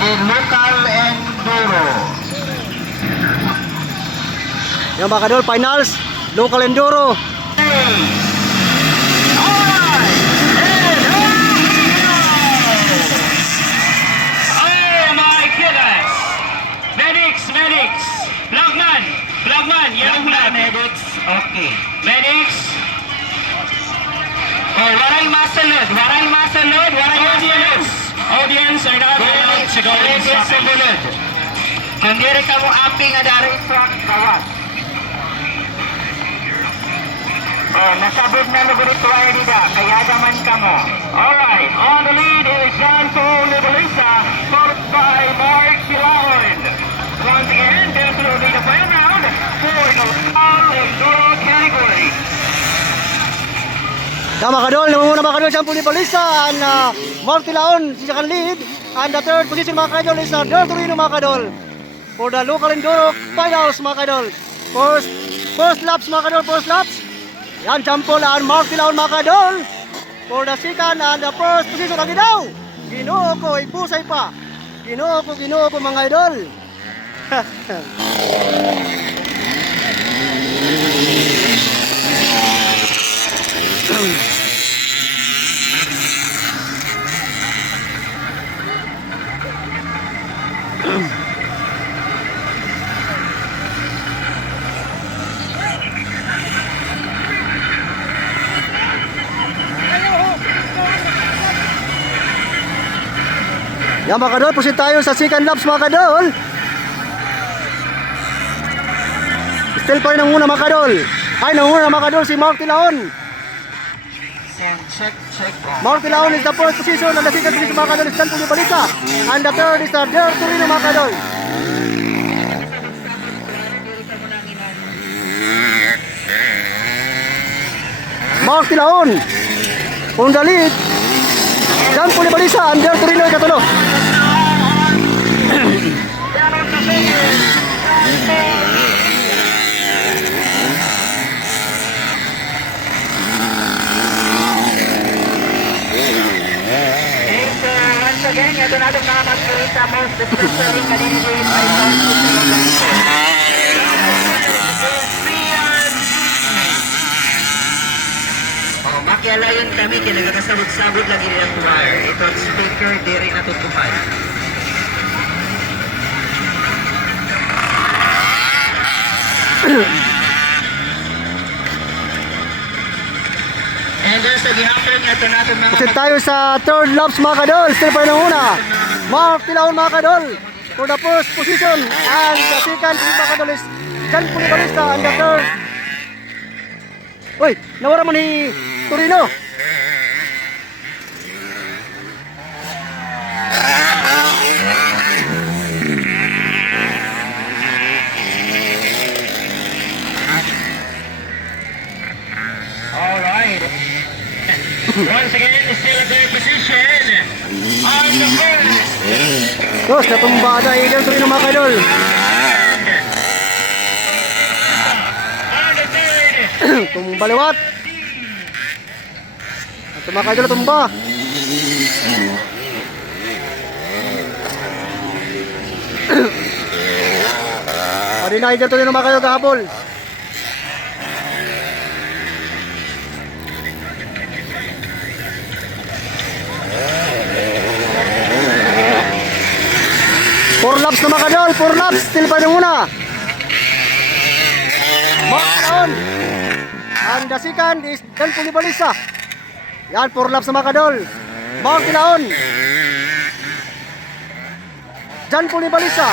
in local enduro. Yan mga kadol, finals, local enduro. Flagman, yellow flag. Medics, okay. Medics. Oh, waray masalod, waray audience. Audience, ay nakapagod sa gawin sa bulod. Kung diri ka mo aping adari truck, kawat. Oh, nasabot na lugarito ay dida, kaya daman ka mo. Alright, on the lead is John Paul Libalisa, followed by Mark Pilahon. Once again, this will be the final round for the all enduro category. Yan mga kadol, namumuna mga kadol, Shampoo Libalisa and Mark Tilaon, si second lead. And the third position mga kadol is Del Torino mga kadol. For the local enduro finals mga kadol. First laps mga kadol, first laps. Yan, Shampoo and Mark Tilaon mga kadol. For the second and the first position lagi daw. Ginoo ko, ibusay pa. Ginoo ko mga idol. Yan mga kadol, proceed tayo sa second laps mga kadol. Still pa rin ang una mga kadol. Ay, nanguna mga kadol si Mark Tilaon. Check. Mark Tilaon is the first position and the second position mga kadol is Shampoo Libalisa. And the third is Del Torino mga kadol. Mark Tilaon on the lead. Shampoo Libalisa and Del Torino ay katulo. Again, ito natin mga magkita most especially kanina ay makialayon kami kinagkasabot-sabot lagi nilang wire. Ito ang speaker, diri natutupan. And there's the gihapon nga ito natin mga Proceed tayo sa third laps mga kadol. Still pa rin ang una. Mark Tilaon mga kadol for the first position. And the second mga kadol is Shampoo Libalisa and the third. Uy, nawara mo ni Torino. Alright. Once again, still at their position. On the first. Dos, natumba na Del Torino mga kadol. On the third. Tumbaliwat. At mga kadol tumba. Adi na Del Torino mga kadol kahabol. Four laps na mga kadol, 4 laps, still pa rin muna. Mark Tilaon. And the second is Shampoo Libalisa. Yan, 4 laps na mga kadol. Mark Tilaon. Shampoo Libalisa.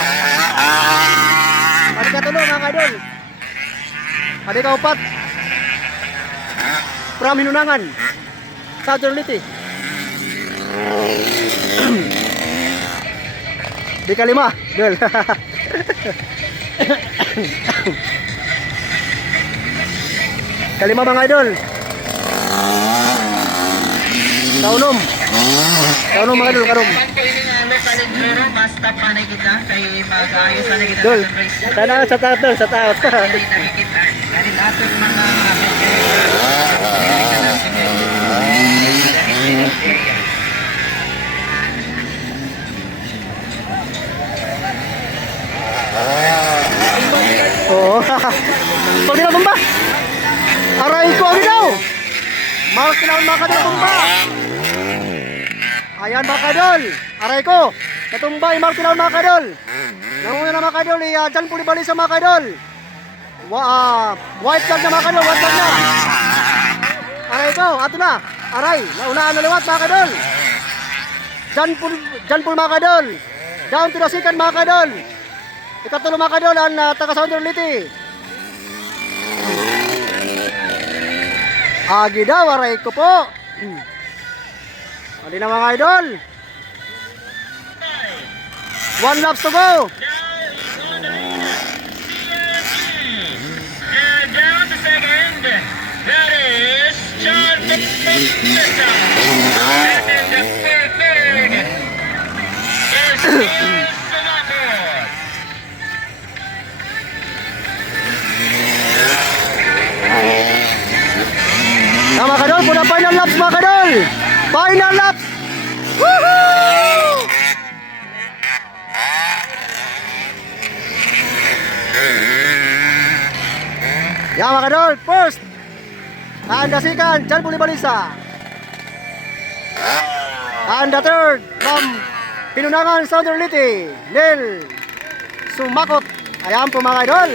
Adi ka tulo mga kadol. Adi ka upat. From Hinunangan, Southern Liti. Di kalima, Del. Kalima mga idol. Kaunom mga idol, karom. Basta panay kita kay mag-ayos na kita Dol, tanaw sa taot, Dol, sa taot. nakikita. Dahil ating mga Mark Tilaon mga kadol, tumba. Ayan mga kadol. Aray ko. Natumba yung Mark Tilaon mga kadol. Nanguna na mga kadol, John Paul Ibalisa mga kadol. White flag na mga kadol, white flag na. Aray ko, ato na. Aray, naunaan na liwat mga kadol. John Paul mga kadol. Down to the second mga kadol. Ikatulo mga kadol ang taga-Southern Liti. Agi daw, aray ko po. Ali na mga idol. 1 laps to go. And down to second, that is John Paulista. And in the third is Sinapo. Mga kadol, puna final laps mga kadol. Final laps. Woohoo! Yan mga kadol, first. And the second, John Paul Ibalisa. And the third, from Pinunangan, Southern Liti, Nel Sumakot. Ayan po mga idol.